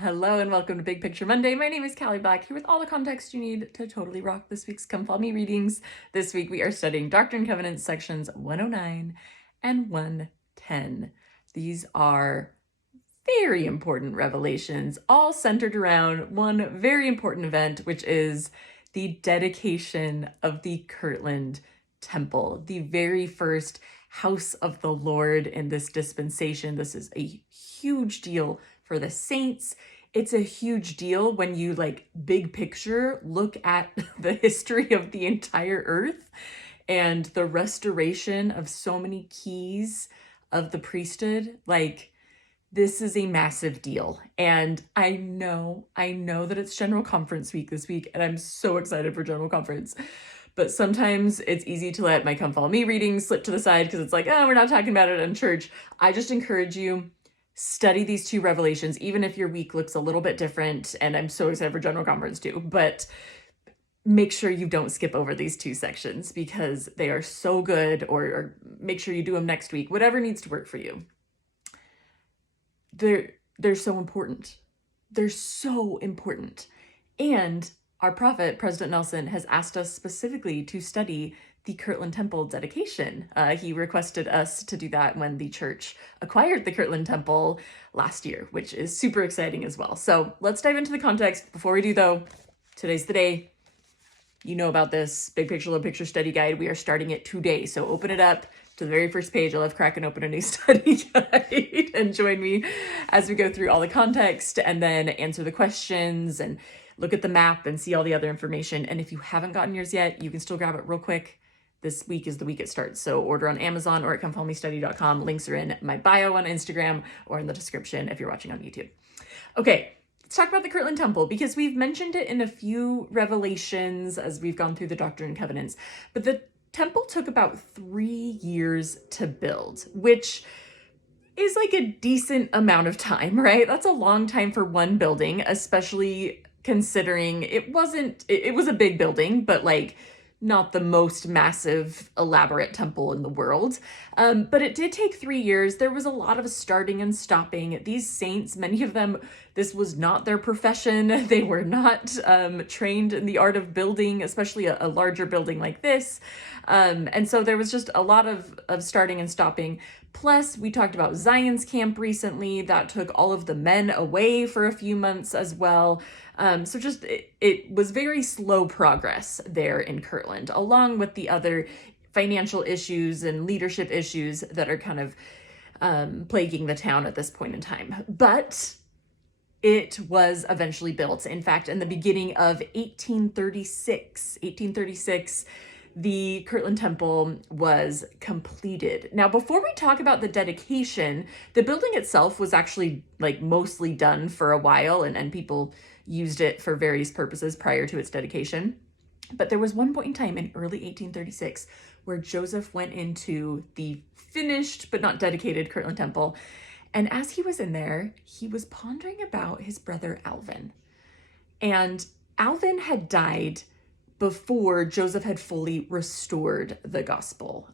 Hello and welcome to Big Picture Monday. My name is Cali Black, here with all the context you need to totally rock this week's Come Follow Me readings. This week we are studying Doctrine and Covenants sections 109 and 110. These are very important revelations, all centered around one very important event, which is the dedication of the Kirtland Temple, the very first house of the Lord in this dispensation. This is a huge deal for the saints. It's a huge deal when you big picture look at the history of the entire earth and the restoration of so many keys of the priesthood. This is a massive deal. And I know that it's General Conference week this week, and I'm so excited for General Conference. But sometimes it's easy to let my Come Follow Me readings slip to the side because it's we're not talking about it in church. I just encourage you, study these two revelations, even if your week looks a little bit different. And I'm so excited for General Conference too. But make sure you don't skip over these two sections because they are so good, or make sure you do them next week, whatever needs to work for you. They're so important. They're so important. And our prophet, President Nelson, has asked us specifically to study the Kirtland Temple dedication. He requested us to do that when the church acquired the Kirtland Temple last year, which is super exciting as well. So let's dive into the context. Before we do though, today's the day. You know about this Big Picture, Little Picture study guide. We are starting it today. So open it up to the very first page. I love cracking open a new study guide and join me as we go through all the context and then answer the questions and look at the map and see all the other information. And if you haven't gotten yours yet, you can still grab it real quick. This week is the week it starts. So order on Amazon or at comefollowmestudy.com. Links are in my bio on Instagram or in the description if you're watching on YouTube. Okay, let's talk about the Kirtland Temple because we've mentioned it in a few revelations as we've gone through the Doctrine and Covenants. But the temple took about 3 years to build, which is a decent amount of time, right? That's a long time for one building, especially considering it was a big building, but not the most massive, elaborate temple in the world. But it did take 3 years. There was a lot of starting and stopping. These saints, many of them, this was not their profession. They were not trained in the art of building, especially a larger building like this. And so there was just a lot of starting and stopping. Plus, we talked about Zion's camp recently. That took all of the men away for a few months as well. So just it was very slow progress there in Kirtland, along with the other financial issues and leadership issues that are kind of plaguing the town at this point in time. But it was eventually built. In fact, in the beginning of 1836, the Kirtland Temple was completed. Now, before we talk about the dedication, the building itself was actually mostly done for a while, and people used it for various purposes prior to its dedication. But there was one point in time in early 1836 where Joseph went into the finished but not dedicated Kirtland Temple. And as he was in there, he was pondering about his brother Alvin. And Alvin had died before Joseph had fully restored the gospel.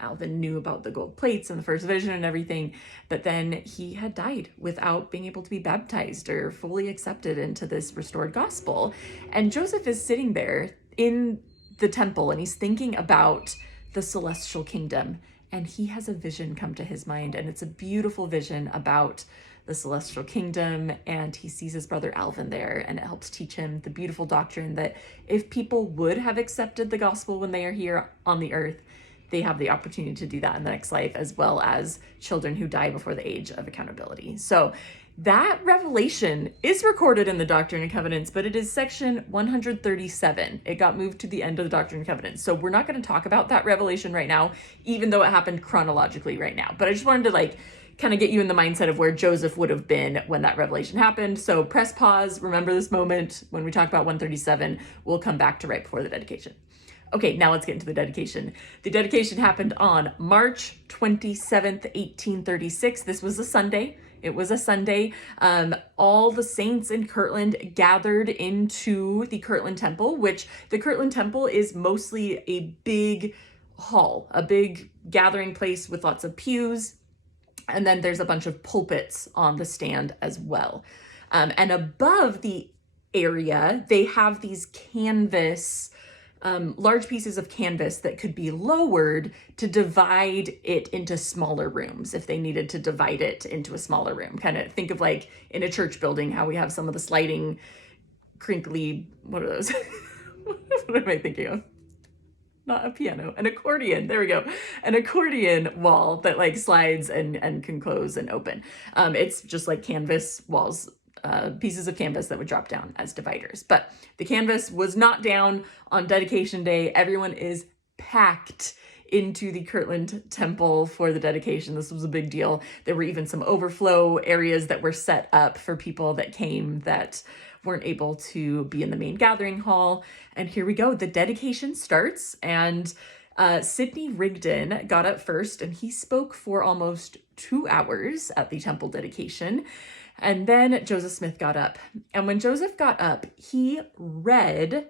Alvin knew about the gold plates and the first vision and everything, but then he had died without being able to be baptized or fully accepted into this restored gospel. And Joseph is sitting there in the temple and he's thinking about the celestial kingdom. And he has a vision come to his mind, and it's a beautiful vision about the celestial kingdom, and he sees his brother Alvin there, and it helps teach him the beautiful doctrine that if people would have accepted the gospel when they are here on the earth, they have the opportunity to do that in the next life, as well as children who die before the age of accountability. So that revelation is recorded in the Doctrine and Covenants, but it is section 137. It got moved to the end of the Doctrine and Covenants. So we're not going to talk about that revelation right now, even though it happened chronologically right now. But I just wanted to kind of get you in the mindset of where Joseph would have been when that revelation happened. So press pause, remember this moment. When we talk about 137, we'll come back to right before the dedication. Okay, now let's get into the dedication. The dedication happened on March 27th, 1836. This was a Sunday. It was a Sunday. All the saints in Kirtland gathered into the Kirtland Temple, which the Kirtland Temple is mostly a big hall, a big gathering place with lots of pews. And then there's a bunch of pulpits on the stand as well. And above the area, they have these canvas, large pieces of canvas that could be lowered to divide it into smaller rooms if they needed to divide it into a smaller room. Kind of think of like in a church building, how we have some of the sliding, crinkly, what are those? What am I thinking of? Not a piano, an accordion. There we go. An accordion wall that like slides and can close and open. It's just like canvas walls, pieces of canvas that would drop down as dividers. But the canvas was not down on dedication day. Everyone is packed into the Kirtland Temple for the dedication. This was a big deal. There were even some overflow areas that were set up for people that came that weren't able to be in the main gathering hall. And here we go. The dedication starts, and Sidney Rigdon got up first, and he spoke for almost 2 hours at the temple dedication. And then Joseph Smith got up. And when Joseph got up, he read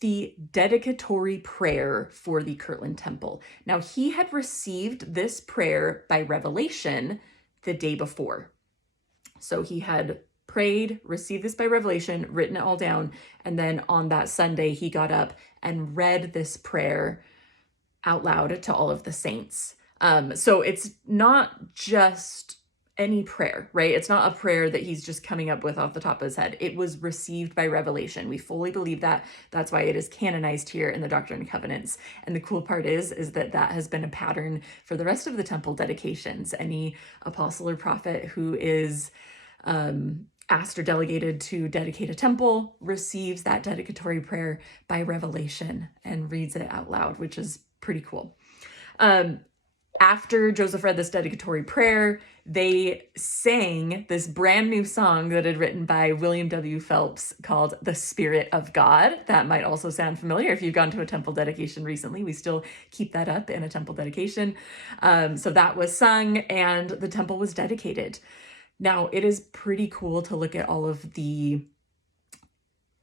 the dedicatory prayer for the Kirtland Temple. Now, he had received this prayer by revelation the day before. So he had prayed, received this by revelation, written it all down, and then on that Sunday, he got up and read this prayer out loud to all of the saints. So it's not just any prayer, right? It's not a prayer that he's just coming up with off the top of his head. It was received by revelation. We fully believe that. That's why it is canonized here in the Doctrine and Covenants. And the cool part is that has been a pattern for the rest of the temple dedications. Any apostle or prophet who is asked or delegated to dedicate a temple receives that dedicatory prayer by revelation and reads it out loud, which is pretty cool. After Joseph read this dedicatory prayer, they sang this brand new song that had written by William W. Phelps called The Spirit of God. That might also sound familiar if you've gone to a temple dedication recently. We still keep that up in a temple dedication. So that was sung and the temple was dedicated. Now, it is pretty cool to look at all of the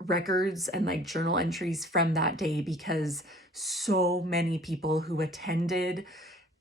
records and like journal entries from that day, because so many people who attended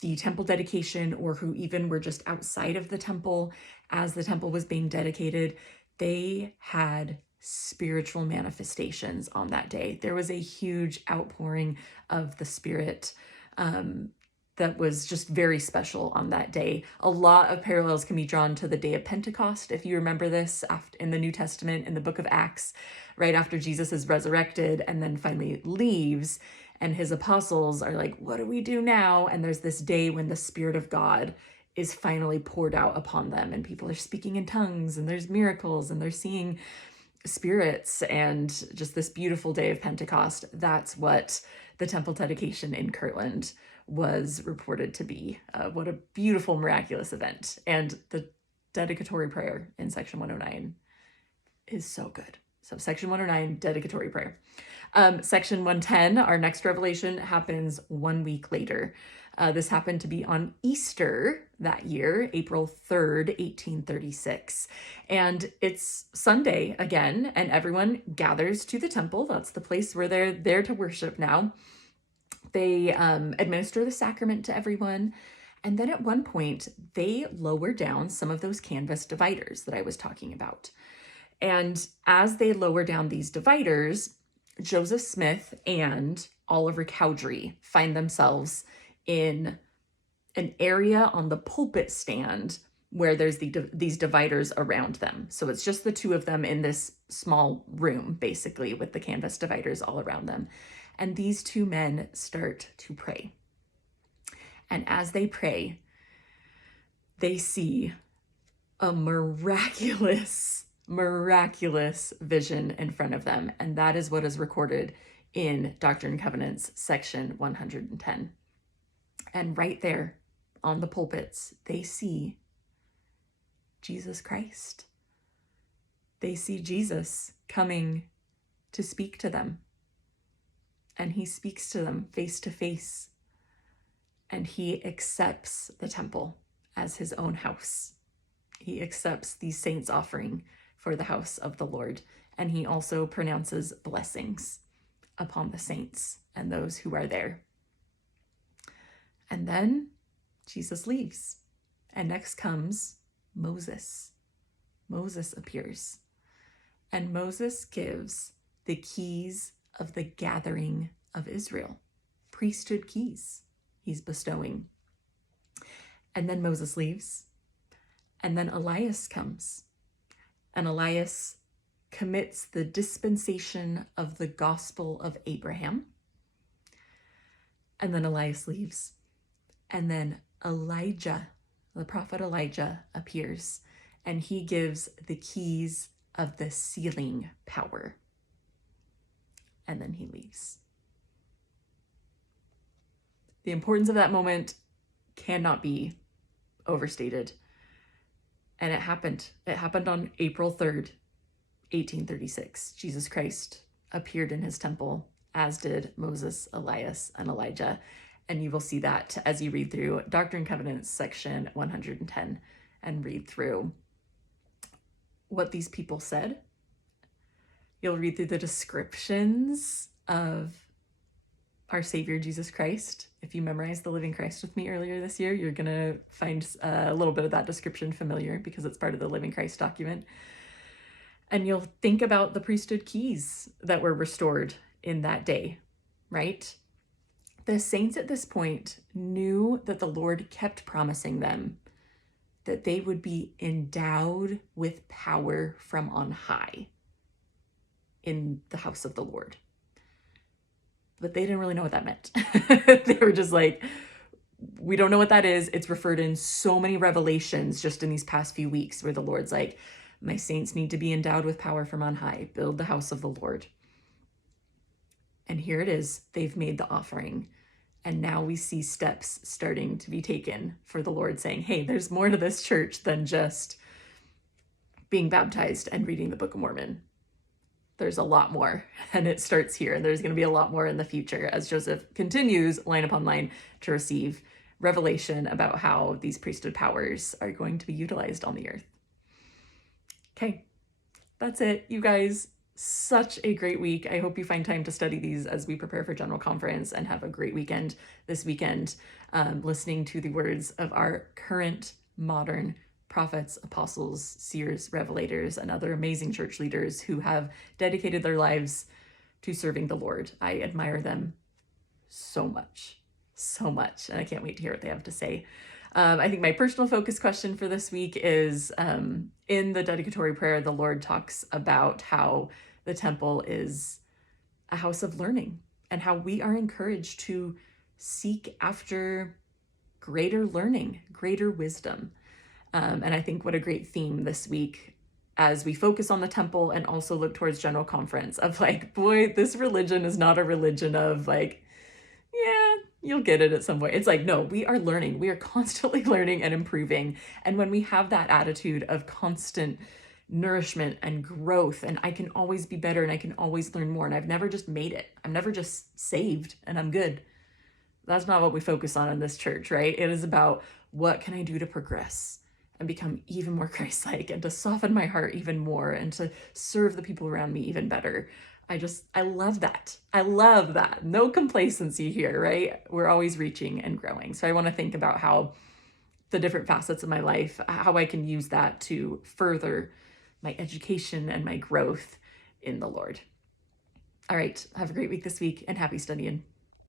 the temple dedication or who even were just outside of the temple as the temple was being dedicated, they had spiritual manifestations on that day. There was a huge outpouring of the Spirit that was just very special on that day. A lot of parallels can be drawn to the day of Pentecost. If you remember this in the New Testament, in the book of Acts, right after Jesus is resurrected and then finally leaves, and his apostles are like, what do we do now? And there's this day when the Spirit of God is finally poured out upon them, and people are speaking in tongues, and there's miracles, and they're seeing spirits, and just this beautiful day of Pentecost. That's what the temple dedication in Kirtland was reported to be. What a beautiful, miraculous event. And the dedicatory prayer in section 109 is so good. So section 109, dedicatory prayer. Section 110, our next revelation, happens 1 week later. This happened to be on Easter that year, April 3rd, 1836. And it's Sunday again, and everyone gathers to the temple. That's the place where they're there to worship now. They administer the sacrament to everyone. And then at one point, they lower down some of those canvas dividers that I was talking about. And as they lower down these dividers, Joseph Smith and Oliver Cowdery find themselves in an area on the pulpit stand where there's these dividers around them. So it's just the two of them in this small room, basically, with the canvas dividers all around them. And these two men start to pray. And as they pray, they see a miraculous vision in front of them. And that is what is recorded in Doctrine and Covenants, section 110. And right there on the pulpits, they see Jesus Christ. They see Jesus coming to speak to them. And he speaks to them face to face. And he accepts the temple as his own house. He accepts the saints' offering for the house of the Lord. And he also pronounces blessings upon the saints and those who are there. And then Jesus leaves. And next comes Moses. Moses appears. And Moses gives the keys of the gathering of Israel, priesthood keys he's bestowing. And then Moses leaves. And then Elias comes. And Elias commits the dispensation of the gospel of Abraham. And then Elias leaves. And then Elijah, the prophet Elijah, appears. And he gives the keys of the sealing power. And then he leaves. The importance of that moment cannot be overstated. And it happened. It happened on April 3rd, 1836. Jesus Christ appeared in his temple, as did Moses, Elias, and Elijah. And you will see that as you read through Doctrine and Covenants, section 110, and read through what these people said. You'll read through the descriptions of our Savior, Jesus Christ. If you memorized the Living Christ with me earlier this year, you're going to find a little bit of that description familiar because it's part of the Living Christ document. And you'll think about the priesthood keys that were restored in that day, right? The saints at this point knew that the Lord kept promising them that they would be endowed with power from on high in the house of the Lord. But they didn't really know what that meant. They were just like, we don't know what that is. It's referred in so many revelations just in these past few weeks where the Lord's like, my saints need to be endowed with power from on high. Build the house of the Lord. And here it is. They've made the offering. And now we see steps starting to be taken for the Lord saying, hey, there's more to this church than just being baptized and reading the Book of Mormon. There's a lot more, and it starts here, and there's going to be a lot more in the future as Joseph continues line upon line to receive revelation about how these priesthood powers are going to be utilized on the earth. Okay, that's it, you guys. Such a great week. I hope you find time to study these as we prepare for General Conference, and have a great weekend this weekend, listening to the words of our current modern prophets, apostles, seers, revelators, and other amazing church leaders who have dedicated their lives to serving the Lord. I admire them so much, and I can't wait to hear what they have to say. I think my personal focus question for this week is, in the dedicatory prayer, the Lord talks about how the temple is a house of learning and how we are encouraged to seek after greater learning, greater wisdom. And I think what a great theme this week as we focus on the temple and also look towards General Conference of like, boy, this religion is not a religion of like, yeah, you'll get it at some point. It's like, no, we are learning. We are constantly learning and improving. And when we have that attitude of constant nourishment and growth, and I can always be better and I can always learn more, and I've never just made it. I'm never just saved and I'm good. That's not what we focus on in this church, right? It is about what can I do to progress and become even more Christ-like, and to soften my heart even more, and to serve the people around me even better. I love that. I love that. No complacency here, right? We're always reaching and growing. So I want to think about how the different facets of my life, how I can use that to further my education and my growth in the Lord. All right. Have a great week this week, and happy studying.